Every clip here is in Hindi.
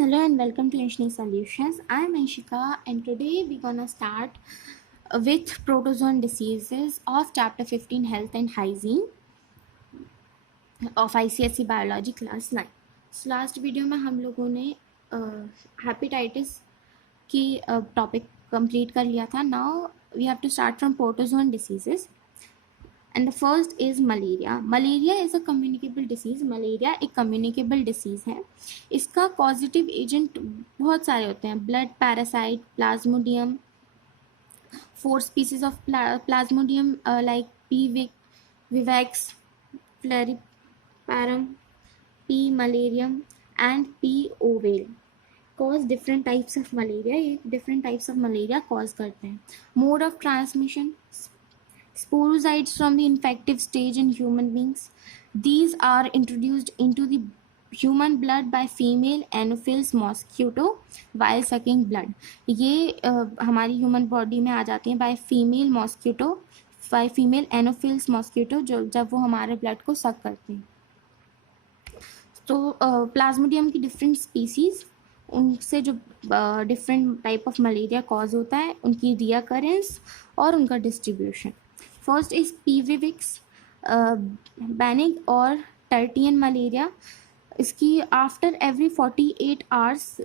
hello and welcome to Engineering Solutions. I am Anshika and today we're gonna start with protozoan diseases of chapter 15 Health and Hygiene of ICSE Biology class 9. So last video में हम लोगों ने हेपेटाइटिस की टॉपिक कंप्लीट कर लिया था. Now we have to start from protozoan diseases. And the first is malaria. Malaria is a communicable disease. Malaria एक कम्युनिकेबल डिसीज़ है. इसका पॉजिटिव एजेंट बहुत सारे होते हैं. Blood parasite, plasmodium, 4 species of plasmodium like P. vivax, floriparum, P. malarium and P. ovale cause different types of malaria. ये different types of malaria cause करते हैं. Mode of transmission: sporozoites from the infective stage in human beings. These are introduced into the human blood by female anopheles mosquito while sucking blood. ये हमारी ह्यूमन बॉडी में आ जाती हैं by female mosquito, by female Anopheles mosquito जब वो हमारे ब्लड को सक करते हैं. तो प्लाज्मोडियम की डिफरेंट स्पीसीज, उनसे जो different type of malaria cause होता है, उनकी रिकरेंस और उनका distribution. First is P vivax, benign और टर्टियन मलेरिया. इसकी आफ्टर एवरी 48 आवर्स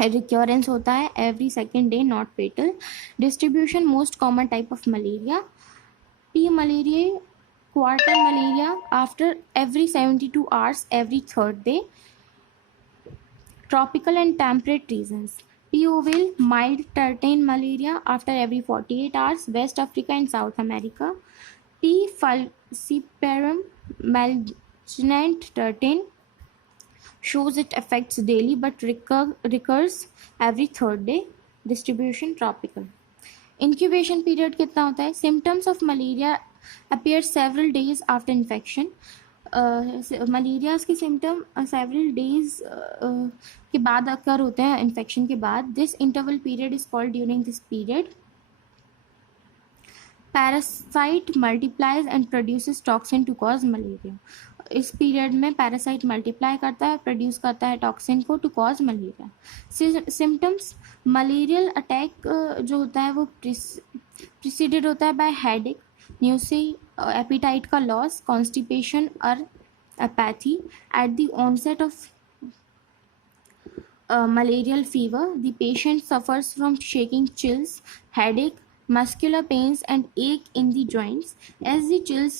रिक्योरेंस होता है, every second day, not fatal. Distribution: most common type of malaria P malaria, quarter malaria after every 72 hours, every third day. Tropical and temperate regions: P. ovale, mild tertian malaria after every 48 hours, West Africa and South America. P. falciparum, malignant tertian, shows it affects daily but recurs every third day. Distribution: tropical. Incubation period कितना होता है? Symptoms of malaria appear several days after infection. मलेरियाज के सिम्टम सेवरल डेज के बाद अकर होते हैं इन्फेक्शन के बाद. This interval period is called during this period parasite multiplies and produces toxin to cause malaria. इस पीरियड में पैरासाइट मल्टीप्लाई करता है, प्रोड्यूस करता है टॉक्सिन को to cause malaria. Symptoms: malarial attack जो होता है वो प्रिसीडेड होता है बाय हेडेक, न्यूसी, एपिटाइट का लॉस, कॉन्स्टिपेशन और apathy. At the onset of malarial fever, the patient suffers from shaking, chills, headache, muscular pains and ache in the joints. As the chills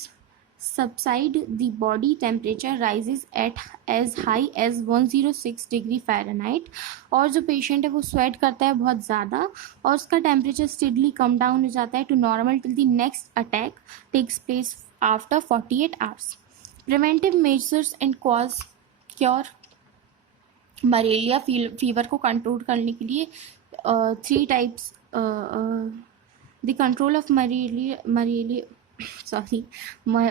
subside, the body temperature rises at as high as 106 degree Fahrenheit. और जो पेशेंट है वो स्वेट करता है बहुत ज़्यादा और उसका टेम्परेचर स्टिडली कम डाउन हो जाता है to normal till the next attack takes place after 48 hours. Preventive measures and cause cure: malaria fever को कंट्रोल करने के लिए 3 types. The control of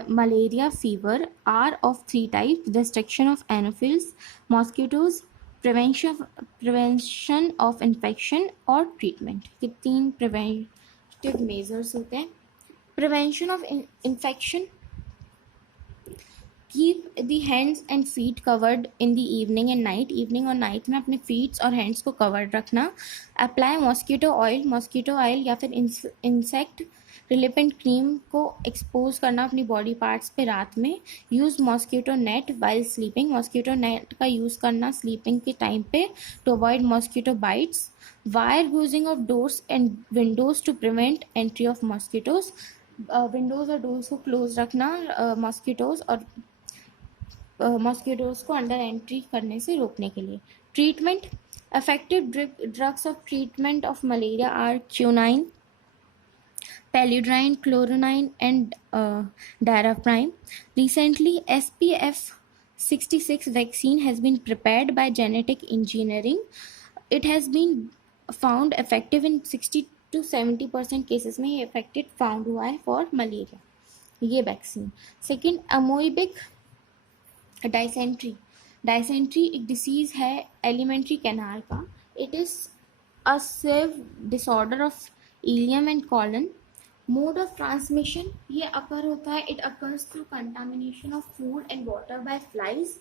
malaria fever are of 3 types: destruction of anopheles mosquitoes, prevention of infection और treatment. ये 3 preventive measures होते हैं. prevention of infection: keep the hands and feet covered in the evening and night. Evening और नाइट में अपने फीट्स और हैंड्स को कवर्ड रखना. अप्लाई मॉस्किटो ऑयल या फिर इंसेक्ट रिलेपेंट क्रीम को एक्सपोज करना अपनी बॉडी पार्ट्स पे रात में. Use mosquito net while sleeping. Mosquito net का यूज़ करना स्लीपिंग के टाइम पे to avoid mosquito bites. Wire using of doors and windows to prevent entry of mosquitoes. Windows और डोर्स को क्लोज रखना मॉस्किटोज़ और मॉस्किटोज़ को अंडर एंट्री करने से रोकने के लिए. Treatment: effective drugs of treatment of malaria are क्यूनाइन, पैलिड्राइन, क्लोरोनाइन and डायराप्राइम. Recently, SPF 66 vaccine has been prepared by genetic engineering. It has been found effective in 60 to 70% cases में ये इफेक्टिव फाउंड हुआ है फॉर मलेरिया ये वैक्सीन. सेकेंड, अमोइबिक डायसेंट्री एक डिसीज़ है एलिमेंट्री कैनाल का. It is a severe disorder of ileum and colon. Mode of transmission: ये अकर होता है, it occurs through contamination of food and water by flies.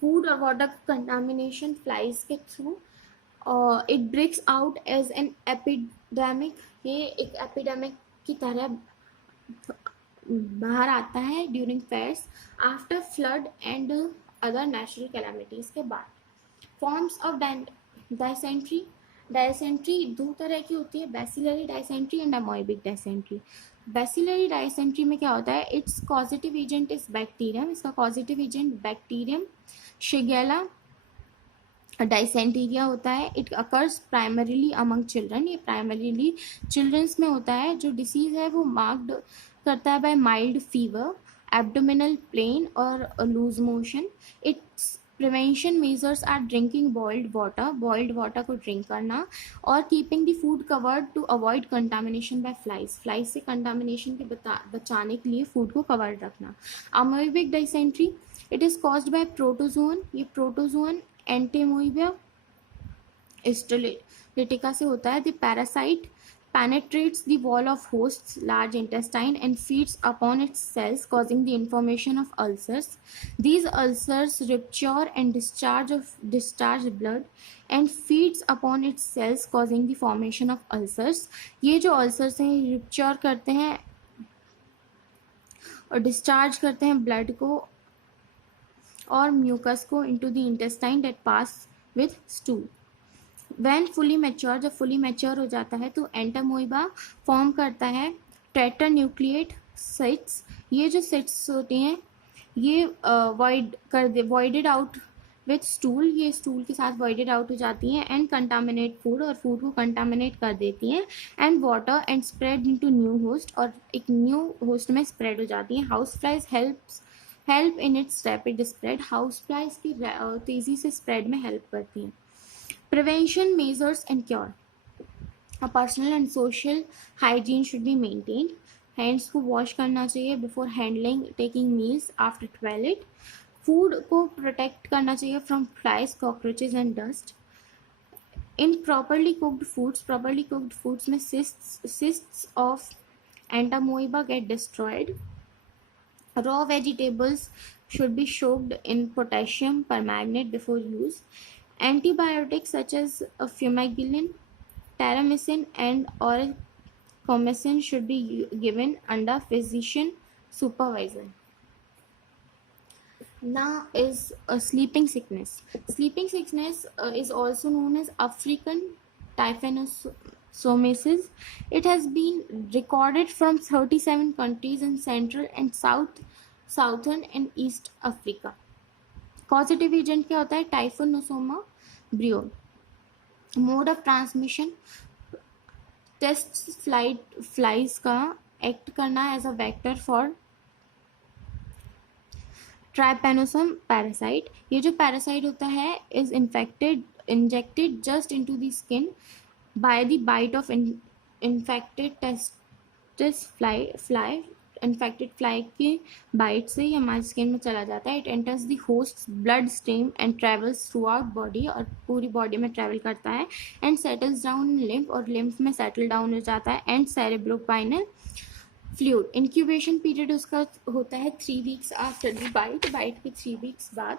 Food और वाटर कंटामिनेशन फ्लाइज के through, it breaks out as an epidemic, ये एक एपिडेमिक की तरह बाहर आता है during fairs, after flood and other natural calamities के बाद। फॉर्म्स ऑफ डायसेंट्री, डायसेंट्री दो तरह की होती है, bacillary dysentery and amoebic dysentery. Bacillary dysentery में क्या होता है, it's causative agent is bacterium, इसका कॉजेटिव एजेंट बैक्टीरियम शिगेला डाइसेंटीरिया होता है। It occurs primarily among children, ये प्राइमरीली चिल्ड्रंस में होता है। जो डिसीज है वो मार्क्ड करता है by mild fever, abdominal pain और loose motion. Its prevention measures are drinking boiled water, boiled water को ड्रिंक करना, और keeping the food covered to avoid contamination by flies, flies से कंटामिनेशन के बचाने के लिए फूड को कवर्ड रखना। Amoebic dysentery, it is caused by protozoan, ये प्रोटोजोन एंटेमोइबिया स्टोलिटिका से होता है। The parasite penetrates the wall of host's large intestine and feeds upon its cells, causing the information of ulcers. These ulcers rupture and discharge blood and feeds upon its cells, causing the formation of ulcers. ये जो ulcers हैं rupture करते हैं और discharge करते हैं blood को और म्यूकस को into the intestine that pass with stool. When fully mature, जब fully mature हो जाता है तो एंटामोइबा फॉर्म करता है टेट्रान्यूक्लिएट साइट्स। ये जो साइट्स होती हैं ये voided out with stool, ये स्टूल के साथ voided out हो जाती हैं एंड कंटामिनेट फूड, और फूड को कंटामिनेट कर देती हैं, and water and spread into new host, और एक न्यू होस्ट में स्प्रेड हो जाती हैं। House flies help in its rapid spread, house flies की तेज़ी से स्प्रेड में हेल्प करती हैं। Prevention measures and cure. A personal and social hygiene should be maintained. Hands को wash करना चाहिए before handling, taking meals, after toilet. Food को protect करना चाहिए from flies, cockroaches and dust. In properly cooked foods में cysts of entamoeba get destroyed. Raw vegetables should be soaked in potassium permanganate before use. Antibiotics such as fumagillin, taramycin, and orecomycin should be given under physician supervision. Now is sleeping sickness. Sleeping sickness is also known as African trypanosomiasis. It has been recorded from 37 countries in Central and Southern and East Africa. Causative agent क्या होता है, trypanosoma brucei. Mode of transmission, tsetse flies का एक्ट करना as a vector for trypanosome parasite. ये जो पैरासाइट होता है is injected just into the skin by the bite of infected tsetse fly. Infected fly की बाइट से ये हमारी स्किन में चला जाता है। It enters the host blood stream and travels throughout body, और पूरी बॉडी में ट्रेवल करता है, and settles down in lymph, और लिम्फ में सेटल डाउन हो जाता है, and cerebrospinal fluid. Incubation period उसका होता है 3 वीक्स आफ्टर द बाइट के 3 वीक्स बाद।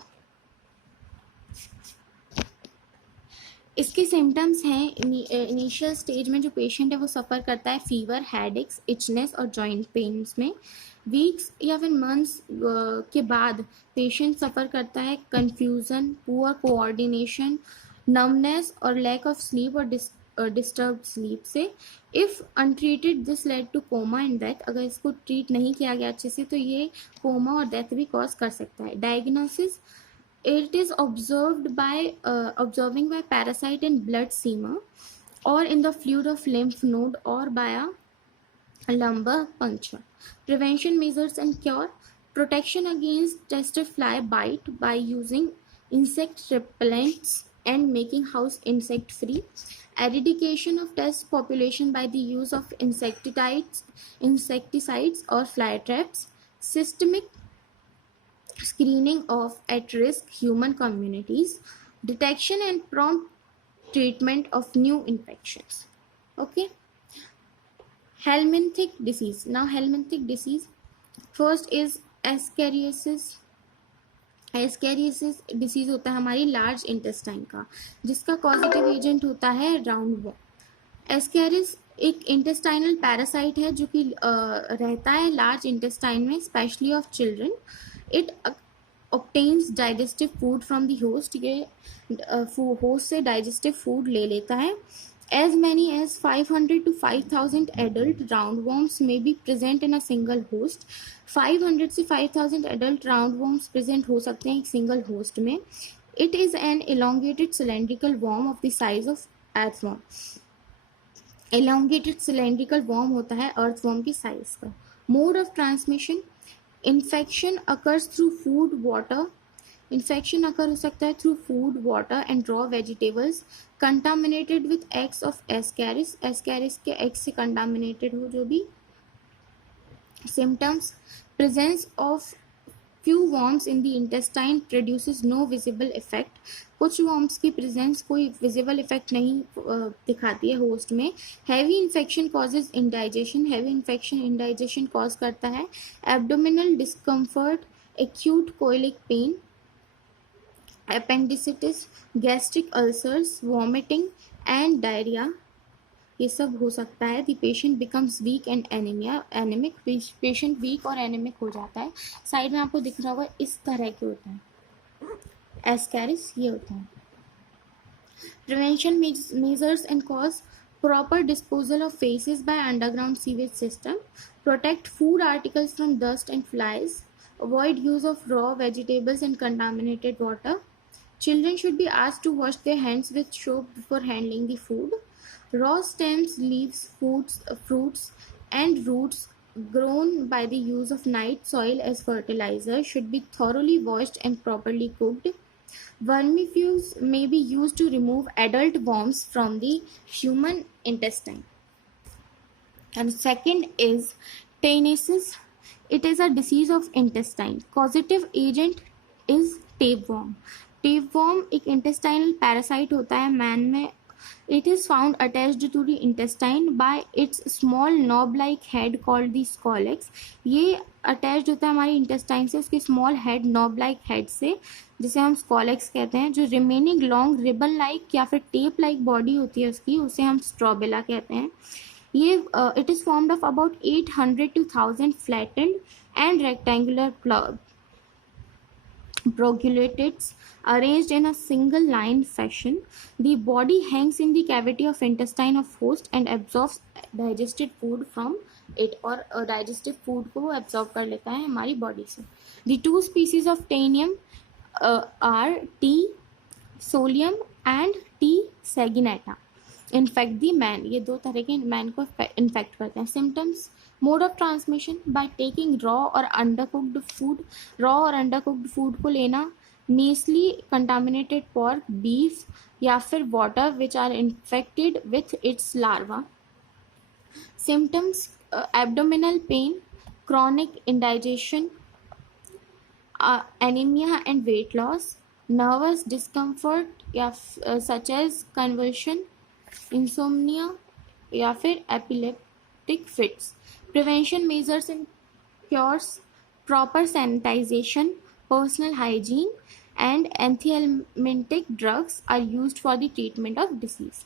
इसके सिम्टम्स हैं, इनिशियल स्टेज में जो पेशेंट है वो सफ़र करता है फीवर, हेडेक्स, इचनेस और जॉइंट पेन्स में। वीक्स या फिर मंथ्स के बाद पेशेंट सफ़र करता है कन्फ्यूज़न, पुअर कोऑर्डिनेशन, नमनेस और लैक ऑफ स्लीप और डिस्टर्ब स्लीप से। If untreated this led two comma and death, अगर इसको ट्रीट नहीं किया गया अच्छे से तो ये कोमा और डेथ भी कॉज कर सकता है। Diagnosis, it is observing by parasite in blood semen or in the fluid of lymph node or by a lumbar puncture. Prevention measures and cure: protection against tested fly bite by using insect repellents and making house insect free. Eradication of test population by the use of insecticides or fly traps. Systemic screening of at-risk human communities, detection and prompt treatment of new infections. Okay. Helminthic disease. Now helminthic disease, first is ascariasis ascariasis disease होता है हमारी लार्ज इंटेस्टाइन का, जिसका कॉजेटिव एजेंट होता है राउंड वॉर्म। एस्केरिस एक इंटेस्टाइनल पैरासाइट है जो कि रहता है लार्ज इंटेस्टाइन में, specially of children. It obtains digestive food from the host, ये होस्ट से डाइजेस्टिव फूड ले लेता है। As many as 500 to 5,000 adult roundworms may be present in a single host. 500 से 5,000 adult roundworms present हो सकते हैं एक single host में। It is an elongated cylindrical worm of the size of earthworm. Elongated cylindrical worm होता है earthworm की size का। Mode of transmission, infection occurs through food, water. Infection occur हो सकता है through food, water and raw vegetables contaminated with eggs of Ascaris, Ascaris के एग्स से कंटामिनेटेड हो जो भी। Symptoms, presence of few worms in the intestine produces no visible effect, कुछ वॉर्म्स की प्रेजेंस कोई विजिबल इफेक्ट नहीं दिखाती है होस्ट में। Heavy infection causes indigestion, heavy infection indigestion cause करता है। Abdominal discomfort, acute colic pain, appendicitis, gastric ulcers, vomiting and diarrhea, ये सब हो सकता है। The patient becomes weak and anemic, patient weak और anemic हो जाता है। साइड में आपको दिख रहा होगा इस तरह के होता है एस्कैरिस, ये होता है। Prevention measures and cause, proper disposal of faces by underground sewage system, protect food articles from dust and flies, avoid use of raw vegetables and contaminated water. Children should be asked to wash their hands with soap before handling the food. Raw stems, leaves, fruits and roots grown by the use of night soil as fertilizer should be thoroughly washed and properly cooked. Vermifuges may be used to remove adult worms from the human intestine. And second is Teinesis. It is a disease of intestine. Causative agent is tapeworm. Tapeworm एक इंटेस्टाइनल पैरासाइट होता है मैन में। It is found attached to the intestine by its small knob like head called the scolex. ये अटैच्ड होता है हमारी इंटेस्टाइन से उसके small head, knob like head से, जिसे हम स्कॉलेक्स कहते हैं। जो रिमेनिंग लॉन्ग रिबन लाइक या फिर टेप लाइक बॉडी होती है उसकी, उसे हम स्ट्रोबेला कहते हैं। ये it is formed of about 800 to 1000 flattened and rectangular bracteoles arranged in a single line fashion. The body hangs in the cavity of intestine of host and absorbs digested food from it, और digestive food को वो absorb कर लेता है हमारी body से। The two species of Taenium are T. solium and T. saginata. Infect the man, ये दो तरह के man को infect करते हैं। Symptoms, mode of transmission by taking raw और अंडरकुक्ड फूड, रॉ और अंडरकुक्ड फूड को लेना, नीसली कंटामिनेटेड पोर्क, बीफ या फिर water which are infected with its larva. Symptoms, abdominal pain, chronic indigestion, anaemia and weight loss, nervous discomfort या सच एज कन्वर्शन, इंसोम्निया या फिर epileptic fits. Prevention measures and cures, proper sanitization, personal hygiene and anthelmintic drugs are used for the treatment of disease.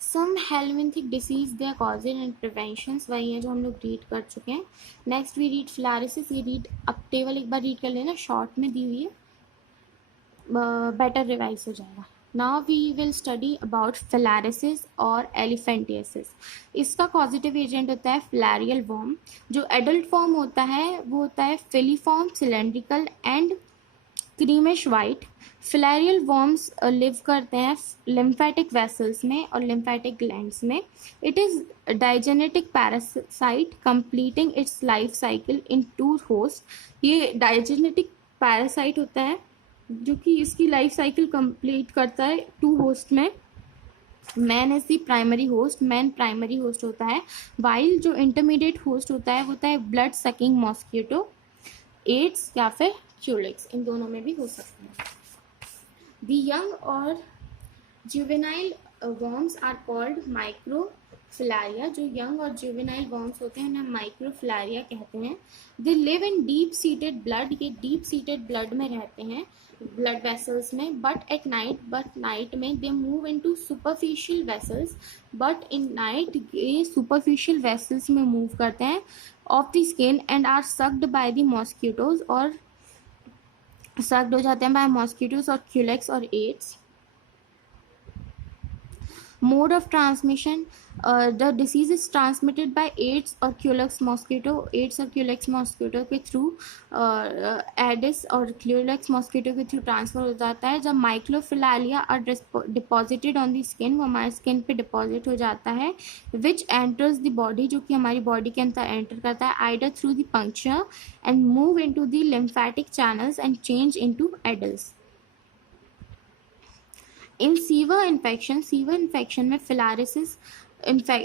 Some helminthic disease, their causes and preventions वही है जो हम लोग रीड कर चुके हैं। नेक्स्ट वी रीड फिलारिसिस, ये रीड अब टेबल एक बार रीड कर लेना, शॉर्ट में दी हुई है, बेटर रिवाइज हो जाएगा। Now we will study about filariasis और elephantiasis. इसका causative agent होता है filarial worm। जो adult form होता है वो होता है filiform, cylindrical and creamish white. Filarial worms live करते हैं lymphatic vessels में और lymphatic glands में. It is digenetic parasite completing its life cycle in two hosts. ये digenetic parasite होता है जो कि इसकी लाइफ साइकिल कंप्लीट करता है टू होस्ट में। Man is the primary host, man primary host होता है, वाइल जो इंटरमीडिएट होस्ट होता है वो होता है ब्लड सकिंग मॉस्किटो, एड्स या फिर क्यूलिक्स, इन दोनों में भी हो सकता है। द यंग और juvenile worms are called micro फिलारिया, जो यंग और जुवेनाइल वर्म्स होते हैं उन्हें माइक्रोफिलारिया कहते हैं. They live in deep seated blood, ये डीप सीटेड ब्लड में रहते हैं, ब्लड वेसल्स में. बट नाइट में they move into superficial vessels, but in night ये सुपरफिशियल वेसल्स में मूव करते हैं of the skin and are sucked by the mosquitoes, और सक्ड हो जाते हैं बाय मॉस्किटोज और क्यूलेक्स और Aedes. Mode of transmission, the disease is transmitted by Aedes or Culex mosquito, के थ्रू, एडिस और क्यूलेक्स मॉस्किटो के थ्रू ट्रांसफर हो जाता है. जब microfilaria are deposited on the skin, वो हमारे स्किन पे डिपॉजिट हो जाता है, विच एंटर्स द बॉडी, जो कि हमारी बॉडी के अंदर एंटर करता है, either through the puncture and move into the lymphatic channels and change into adults. In severe infection में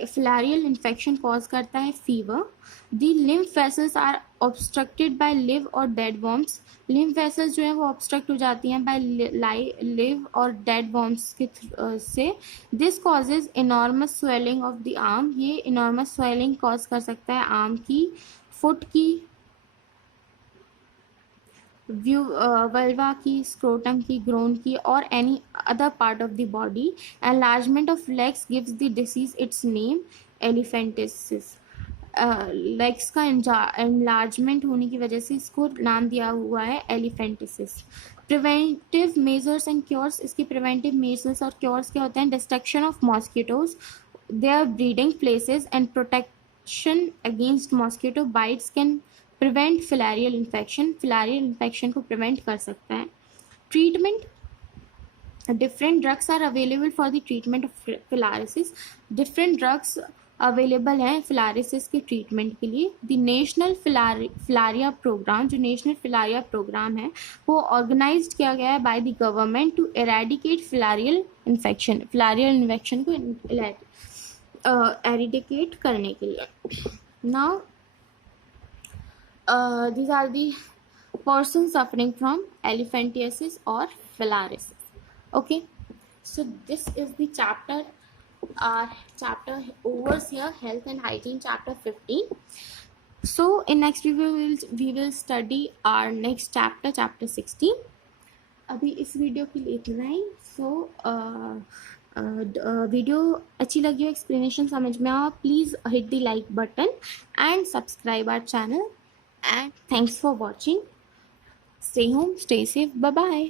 फिलारियल इन्फेक्शन कॉज करता है fever. The lymph vessels are obstructed by live और डेड वर्म्स, लिम्फ वेसल्स जो है वो ऑब्स्ट्रक्ट हो जाती हैं बाय लिव और डेड वर्म्स के से. This causes enormous swelling of the arm, ये इनॉर्मस स्वेलिंग कॉज कर सकता है आर्म की, फुट की, वल्वा की, स्क्रोटम की, ग्रोन की, और any other part of the body. Enlargement of legs gives the disease its name elephantiasis. Legs का एनलार्जमेंट होने की वजह से इसको नाम दिया हुआ है elephantiasis. Preventive measures and cures, इसके प्रिवेंटिव मेजर्स और क्योर्स क्या होते हैं? Destruction of mosquitoes, their breeding places and protection against mosquito bites can prevent filarial infection को प्रिवेंट कर सकता है. Treatment, different drugs are available for the treatment of filariasis, different drugs available हैं फिलारिसिस के ट्रीटमेंट के लिए. द नेशनल फिलारिया प्रोग्राम, जो नेशनल फिलारिया प्रोग्राम है वो ऑर्गेनाइज्ड किया गया है by the government to eradicate filarial infection को एरेडिकेट करने के लिए. Now these are the persons suffering from elephantiasis or filariasis. Okay, so this is the chapter overs here, health and hygiene, chapter 15. So in next we will study our next chapter 16. अभी इस वीडियो के लिए इतना ही. सो वीडियो अच्छी लगी हो, एक्सप्लेनेशन समझ में आओ, please hit the like button and subscribe our channel. And thanks for watching. Stay home, stay safe. Bye bye.